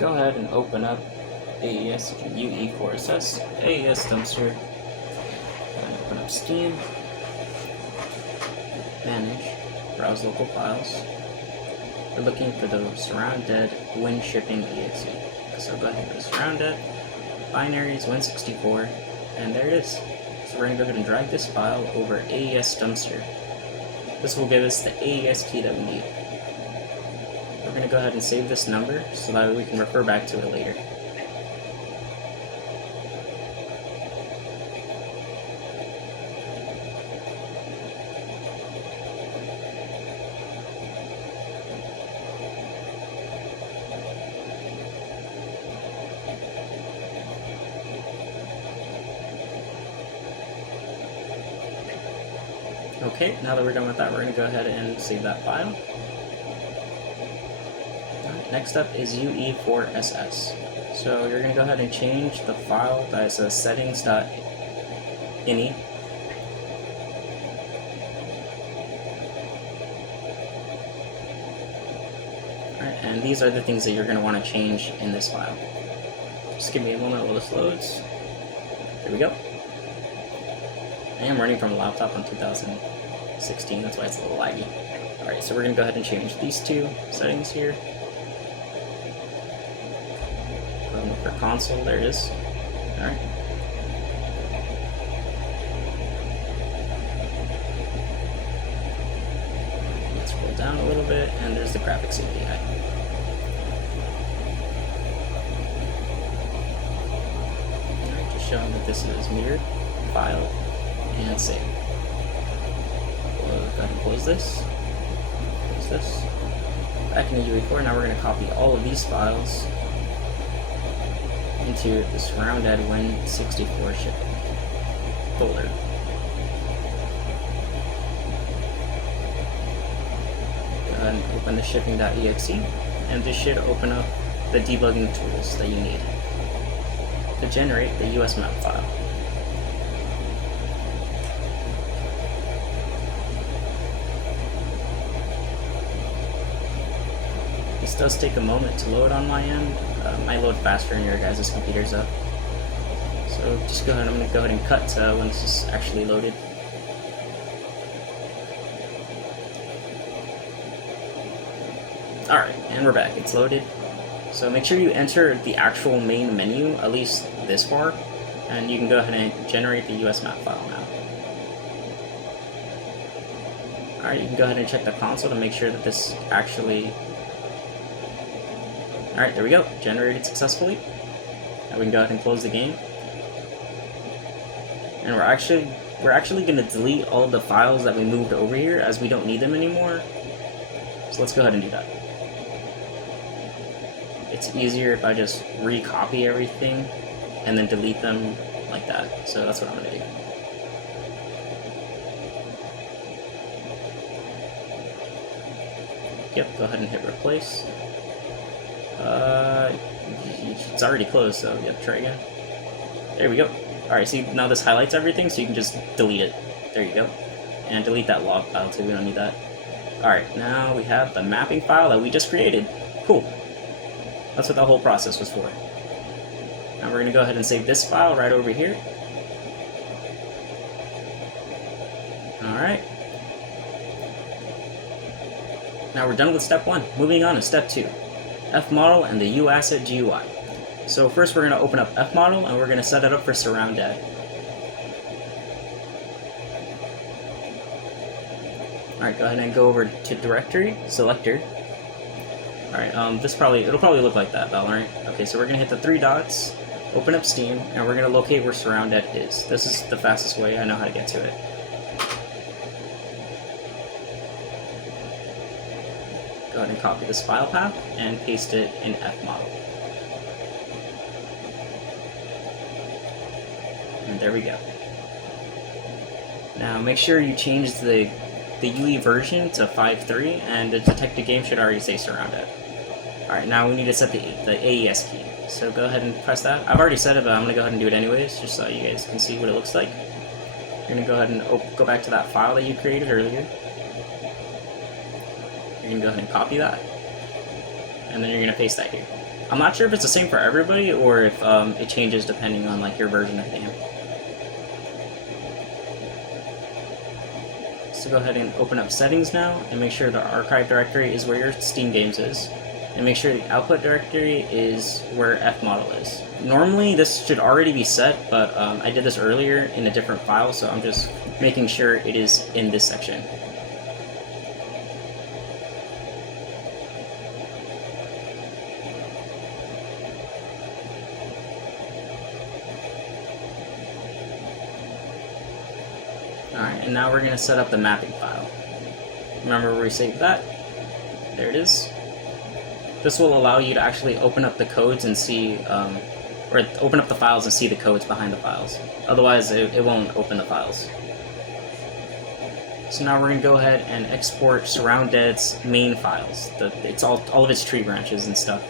go ahead and open up AES UE for assess AES dumpster, and open up Steam, manage, browse local files. We're looking for the SurrounDead Win Shipping exe. So go ahead and go to SurrounDead, binaries Win64, and there it is. So we're going to go ahead and drag this file over AES dumpster. This will give us the AES key that we need. We're going to go ahead and save this number so that we can refer back to it later. Okay, now that we're done with that, we're going to go ahead and save that file. Next up is UE4SS. So you're going to go ahead and change the file that is settings.ini. Alright, and these are the things that you're going to want to change in this file. Just give me a moment while this loads. There we go. I am running from a laptop on 2016, that's why it's a little laggy. Alright, so we're going to go ahead and change these two settings here. Look for console, there it is. Alright. Let's scroll down a little bit, and there's the graphics API. Alright, just showing that this is mirrored file. And save. We'll go ahead and close this. Close this. Back into UE4. Now we're going to copy all of these files into the SurrounDead Win64 shipping folder. Go ahead and open the shipping.exe, and this should open up the debugging tools that you need to generate the US map file. This does take a moment to load on my end. Might load faster in your guys' computers though. So just go ahead, I'm going to go ahead and cut to when this is actually loaded. Alright, and we're back. It's loaded. So make sure you enter the actual main menu, at least this far, and you can go ahead and generate the US map file now. Alright, you can go ahead and check the console to make sure that this actually... Alright, there we go. Generated successfully. Now we can go ahead and close the game. And we're actually going to delete all the files that we moved over here as we don't need them anymore. So let's go ahead and do that. It's easier if I just recopy everything and then delete them like that. So that's what I'm going to do. Yep, go ahead and hit replace. It's already closed, so you have to try again. There we go. Alright, see, now this highlights everything, so you can just delete it. There you go. And delete that log file too, we don't need that. Alright, now we have the mapping file that we just created. Cool. That's what the whole process was for. Now we're going to go ahead and save this file right over here. Alright. Now we're done with step 1. Moving on to step 2. FModel and the UAsset GUI. So first we're going to open up FModel and we're going to set it up for SurrounDead. Alright, go ahead and go over to directory, selector. Alright, it'll probably look like that, Valorant. Okay, so we're going to hit the 3 dots, open up Steam, and we're going to locate where SurrounDead is. This is the fastest way I know how to get to it. Go ahead and copy this file path and paste it in FModel. And there we go. Now make sure you change the UE version to 5.3 and the detected game should already say SurrounDead. Alright, now we need to set the AES key. So go ahead and press that. I've already set it, but I'm going to go ahead and do it anyways, just so you guys can see what it looks like. You're going to go ahead and go back to that file that you created earlier. You're going to go ahead and copy that. And then you're going to paste that here. I'm not sure if it's the same for everybody or if it changes depending on like your version of the game. So go ahead and open up settings now and make sure the archive directory is where your Steam games is. And make sure the output directory is where FModel is. Normally this should already be set, but I did this earlier in a different file, so I'm just making sure it is in this section. Alright, and now we're going to set up the mapping file. Remember where we saved that? There it is. This will allow you to actually open up the codes and see, or open up the files and see the codes behind the files. Otherwise, it won't open the files. So now we're going to go ahead and export SurrounDead's main files. It's all of its tree branches and stuff.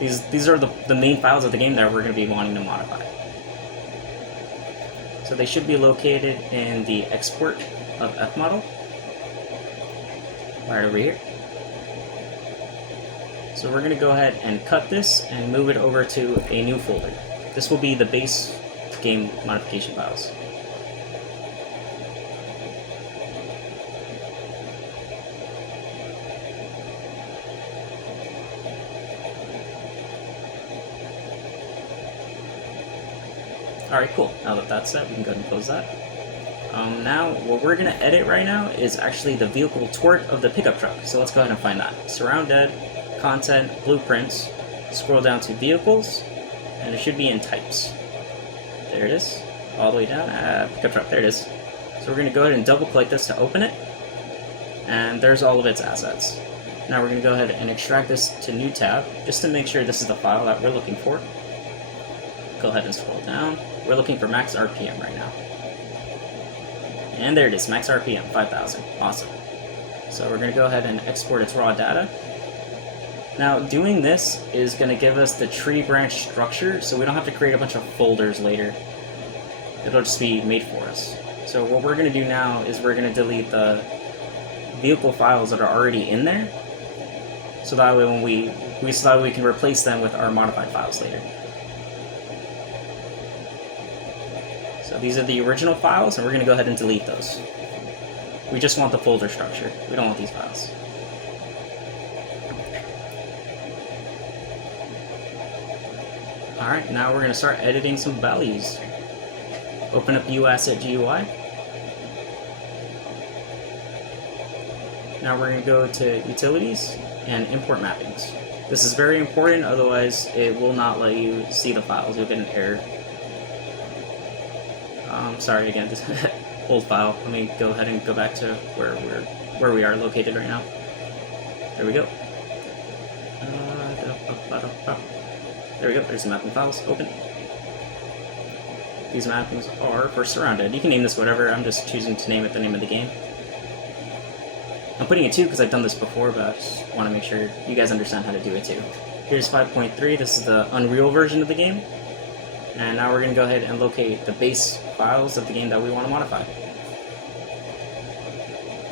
These are the main files of the game that we're going to be wanting to modify. So they should be located in the export of FModel, right over here. So we're going to go ahead and cut this and move it over to a new folder. This will be the base game modification files. Alright, cool. Now that that's set, we can go ahead and close that. Now, what we're going to edit right now is actually the vehicle torque of the pickup truck. So let's go ahead and find that. SurrounDead, Content, Blueprints, scroll down to Vehicles, and it should be in Types. There it is. All the way down. Pickup truck. There it is. So we're going to go ahead and double-click this to open it. And there's all of its assets. Now we're going to go ahead and extract this to New Tab, just to make sure this is the file that we're looking for. Go ahead and scroll down. We're looking for max RPM right now. And there it is, max RPM, 5,000. Awesome. So we're going to go ahead and export its raw data. Now, doing this is going to give us the tree branch structure, so we don't have to create a bunch of folders later. It'll just be made for us. So what we're going to do now is we're going to delete the vehicle files that are already in there, so that way when we can replace them with our modified files later. So these are the original files, and we're going to go ahead and delete those. We just want the folder structure. We don't want these files. Alright, now we're going to start editing some values. Open up UAsset GUI. Now we're going to go to Utilities and Import Mappings. This is very important, otherwise it will not let you see the files. You'll get an error. Sorry again, this old file. Let me go ahead and go back to where we are located right now. There we go. There we go. There's the mapping files. Open. These mappings are for SurrounDead. You can name this whatever. I'm just choosing to name it the name of the game. I'm putting it 2 because I've done this before, but I just want to make sure you guys understand how to do it too. Here's 5.3. This is the Unreal version of the game. And now we're going to go ahead and locate the base files of the game that we want to modify.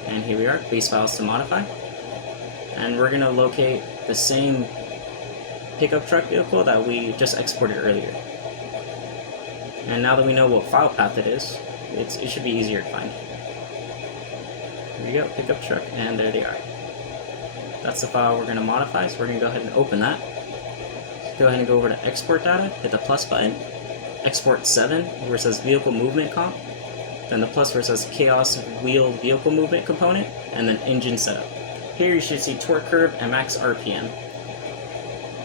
And here we are, base files to modify. And we're going to locate the same pickup truck vehicle that we just exported earlier. And now that we know what file path it is, it should be easier to find. Here we go, pickup truck, and there they are. That's the file we're going to modify, so we're going to go ahead and open that. Go ahead and go over to Export Data, hit the plus button, Export 7, where it says Vehicle Movement Comp, then the plus where it says Chaos Wheel Vehicle Movement Component, and then Engine Setup. Here you should see Torque Curve and Max RPM.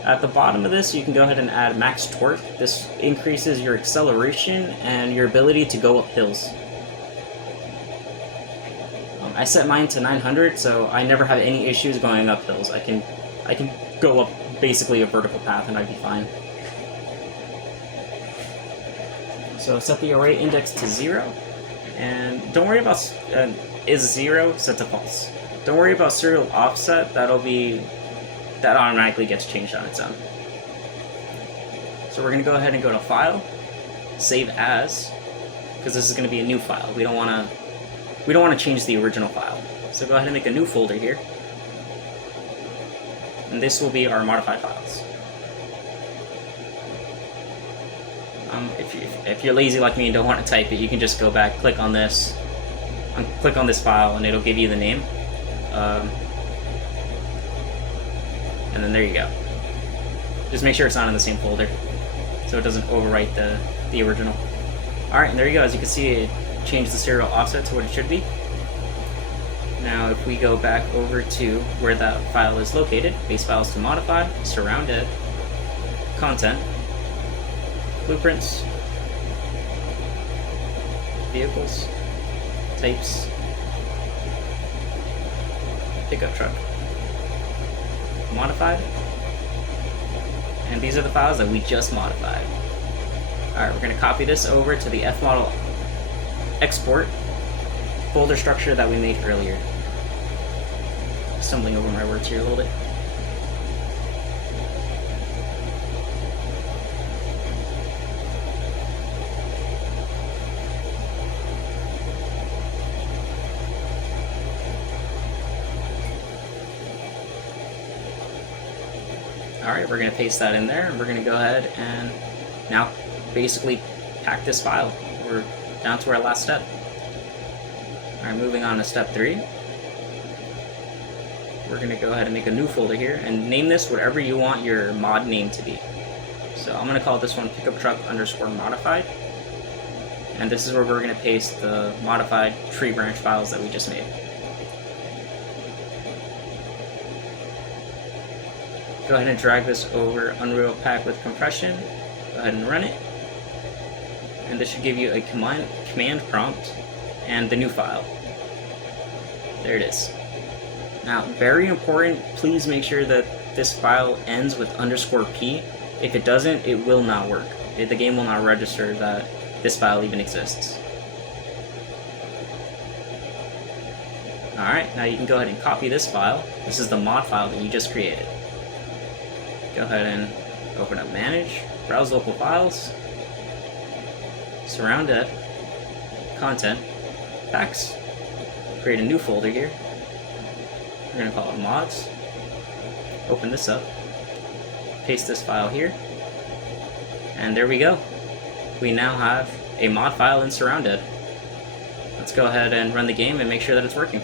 At the bottom of this, you can go ahead and add Max Torque. This increases your acceleration and your ability to go up hills. I set mine to 900, so I never have any issues going up hills. I can go up basically a vertical path and I'd be fine. So set the array index to 0, and don't worry about is 0 set to false. Don't worry about serial offset. That automatically gets changed on its own. So we're going to go ahead and go to File, Save As, because this is going to be a new file. We don't want to change the original file. So go ahead and make a new folder here. And this will be our modified files. If you're lazy like me and don't want to type it, you can just go back, click on this file, and it'll give you the name. And then there you go. Just make sure it's not in the same folder, so it doesn't overwrite the original. Alright, and there you go. As you can see, it changed the serial offset to what it should be. Now if we go back over to where that file is located, base files to modify, SurrounDead, content, blueprints, vehicles, types, pickup truck, modified, and these are the files that we just modified. Alright, we're going to copy this over to the FModel export folder structure that we made earlier. Stumbling over my words here a little bit. Alright, we're going to paste that in there, and we're going to go ahead and now basically pack this file. We're down to our last step. Alright, moving on to step 3. We're going to go ahead and make a new folder here and name this whatever you want your mod name to be. So I'm going to call this one pickup truck _ modified. And this is where we're going to paste the modified tree branch files that we just made. Go ahead and drag this over Unreal Pack with compression. Go ahead and run it. And this should give you a command prompt and the new file. There it is. Now, very important, please make sure that this file ends with _p. If it doesn't, it will not work. The game will not register that this file even exists. Alright, now you can go ahead and copy this file. This is the mod file that you just created. Go ahead and open up Manage, browse local files, SurrounDead, content, packs, create a new folder here. We're going to call it mods, open this up, paste this file here, and there we go. We now have a mod file in SurrounDead. Let's go ahead and run the game and make sure that it's working.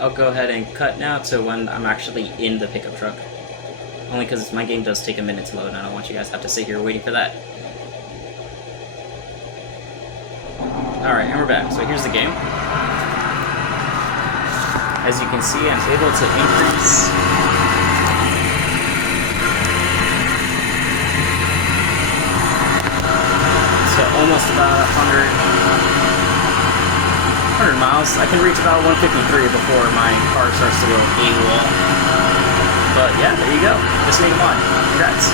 I'll go ahead and cut now to when I'm actually in the pickup truck. Only because my game does take a minute to load, and I don't want you guys to have to sit here waiting for that. Alright, and we're back. So here's the game. As you can see, I'm able to increase to almost about 100 miles. I can reach about 153 before my car starts to go AWOL. But yeah, there you go. Just made a mod. Congrats.